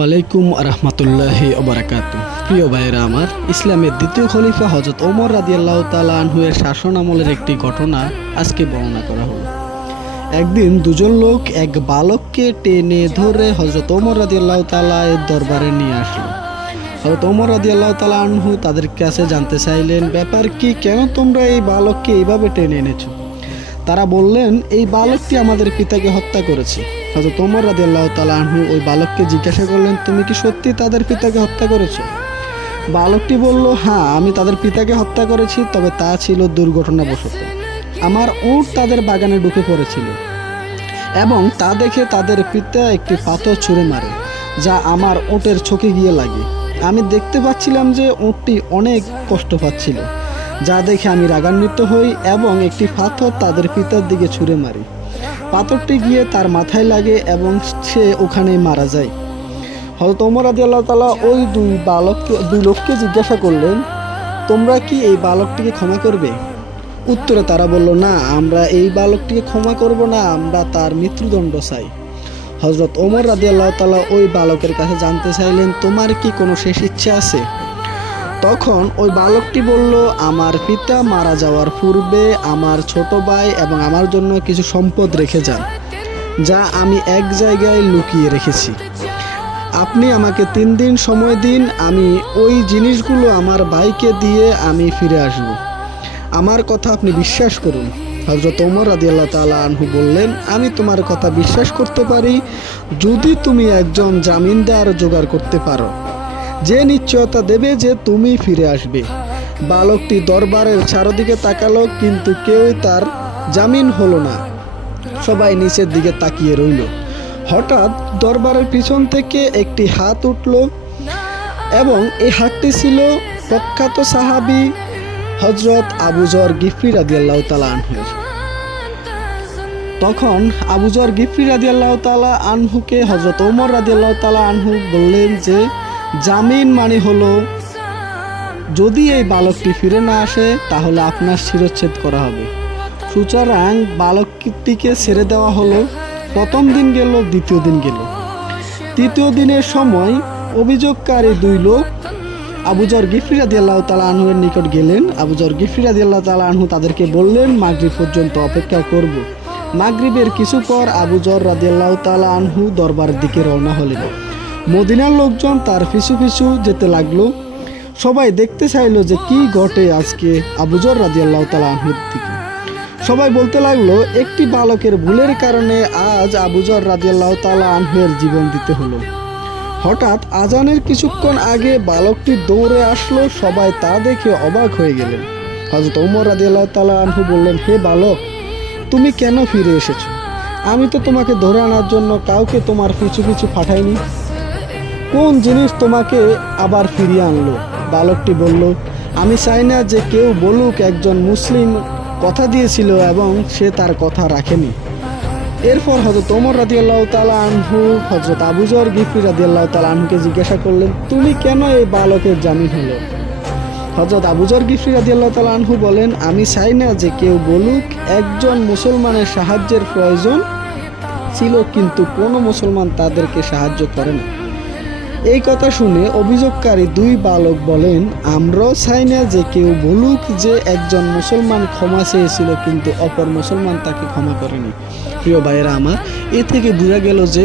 ওয়ালাইকুম রহমতুল্লাহি ওবারাকাতু। প্রিয় ভাইয়েরা আমার, ইসলামের দ্বিতীয় খলিফা হযরত ওমর রাদিয়াল্লাহু তাআলা আনহু এর শাসন আমলের একটি ঘটনা আজকে বর্ণনা করা হলো। একদিন দুজন লোক এক বালককে টেনে ধরে হযরত ওমর রাদিয়াল্লাহু তাআলা এর দরবারে নিয়ে আসলো। হযরত ওমর রাদিয়াল্লাহু তাআলা আনহু তাদের কাছে জানতে চাইলেন, ব্যাপার কি, কেন তোমরা এই বালককে এইভাবে টেনে এনেছো? তারা বললেন, এই বালকটি আমাদের পিতাকে হত্যা করেছে। হযরত ওমর রাদিয়াল্লাহু তাআলা আনহু ওই বালককে জিজ্ঞাসা করলেন, তুমি কি সত্যি তাদের পিতাকে হত্যা করেছো? বালকটি বলল, হ্যাঁ, আমি তাদের পিতাকে হত্যা করেছি, তবে তা ছিল দুর্ঘটনাবশত। আমার উট তাদের বাগানে ঢুকে পড়েছিল এবং তা দেখে তাদের পিতা একটি পাথর ছুঁড়ে মারে, যা আমার উটের চোখে গিয়ে লাগে। আমি দেখতে পাচ্ছিলাম যে উটটি অনেক কষ্ট পাচ্ছিল, যা দেখে আমি রাগান্বিত হই এবং একটি পাথর তাদের পিতার দিকে ছুঁড়ে মারি। পাথরটি গিয়ে তার মাথায় লাগে এবং সে ওখানেই মারা যায়। হযরত ওমর রাদিয়াল্লাহু তাআলা ওই দুই লোককে জিজ্ঞাসা করলেন, তোমরা কি এই বালকটিকে ক্ষমা করবে? উত্তরে তারা বলল, না, আমরা এই বালকটিকে ক্ষমা করব না, আমরা তার মৃত্যুদণ্ড চাই। হযরত ওমর রাদিয়াল্লাহু তাআলা ওই বালকের কাছে জানতে চাইলেন, তোমার কি কোনো শেষ ইচ্ছা আছে? তখন ওই বালকটি বলল, আমার পিতা মারা যাওয়ার পূর্বে আমার ছোট ভাই এবং আমার জন্য কিছু সম্পদ রেখে যান, যা আমি এক জায়গায় লুকিয়ে রেখেছি। আপনি আমাকে 3 দিন সময় দিন, আমি ওই জিনিসগুলো আমার ভাইকে দিয়ে আমি ফিরে আসব। আমার কথা আপনি বিশ্বাস করুন। হযরত ওমর রাদিয়াল্লাহু তাআলা আনহু বললেন, আমি তোমার কথা বিশ্বাস করতে পারি যদি তুমি একজন জামিনদার জোগাড় করতে পারো, যে নিশ্চয়তা দেবে যে তুমি ফিরে আসবে। বালকটি দরবারের চারদিকে তাকালো, কিন্তু কেউই তার জামিন হলো না। সবাই নিচের দিকে তাকিয়ে রইল। হঠাৎ দরবারের পিছন থেকে একটি হাত উঠল এবং এই হাতটি ছিল প্রখ্যাত সাহাবী হযরত আবু যর গিফরি রাদিয়াল্লাহু তাআলা আনহু। তখন আবু যর গিফরি রাদিয়াল্লাহু তাআলা আনহুকে হযরত ওমর রাদিয়াল্লাহু তাআলা আনহু বললেন যে, জামিন মানে হলো, যদি এই বালকটি ফিরে না আসে তাহলে আপনার শিরচ্ছেদ করা হবে। সুতরাং বালকটিকে ছেড়ে দেওয়া হলো। প্রথম দিন গেল, দ্বিতীয় দিন গেল। তৃতীয় দিনের সময় অভিযোগকারী 2 লোক আবু যর গিফরি রাদিয়াল্লাহু তাআলা আনহুর নিকট গেলেন। আবু যর গিফরি রাদিয়াল্লাহু তাআলা আনহু তাদেরকে বললেন, মাগরিব পর্যন্ত অপেক্ষা করব। মাগরিবের কিছু পর আবু যর রাদিয়াল্লাহু তাআলা আনহু দরবারের দিকে রওনা হলেন। মদিনার লোকজন তার পিছু পিছু যেতে লাগলো। সবাই দেখতে চাইলো যে কি ঘটে আজকে আবু যর রাদিয়াল্লাহু তাআলা আনহুর দিকে। সবাই বলতে লাগলো, একটি বালকের ভুলের কারণে আজ আবু যর রাদিয়াল্লাহু তাআলা আনহুর জীবন দিতে হলো। হঠাৎ আজানের কিছুক্ষণ আগে বালকটি দৌড়ে আসলো। সবাই তা দেখে অবাক হয়ে গেলেন। হযরত ওমর রাদিয়াল্লাহু তাআলা আনহু বললেন, হে বালক, তুমি কেন ফিরে এসেছো? আমি তো তোমাকে ধরে আনার জন্য কাউকে তোমার পিছু পিছু পাঠাইনি। কোন জিনিস তোমাকে আবার ফিরিয়ে আনলো? বালকটি বলল, আমি চাই না যে কেউ বলুক একজন মুসলিম কথা দিয়েছিল এবং সে তার কথা রাখেনি। এরপর হযরত ওমর রাদিয়াল্লাহু তাআলা আনহু হযরত আবু যর গিফরি রাদিয়াল্লাহু তাআলা আনহুকে জিজ্ঞাসা করলেন, তুমি কেন এই বালকের জামিন হলো? হযরত আবু যর গিফরি রাদিয়াল্লাহু তাআলা আনহু বলেন, আমি চাই না যে কেউ বলুক একজন মুসলমানের সাহায্যের প্রয়োজন ছিল, কিন্তু কোনো মুসলমান তাদেরকে সাহায্য করে না। এই কথা শুনে অভিযোগকারী 2 বালক বলেন, আমরাও চাই না যে কেউ বলুক যে একজন মুসলমান ক্ষমা চেয়েছিল, কিন্তু অপর মুসলমান তাকে ক্ষমা করেনি। প্রিয় ভাইয়েরা আমার, এ থেকে বোঝা গেল যে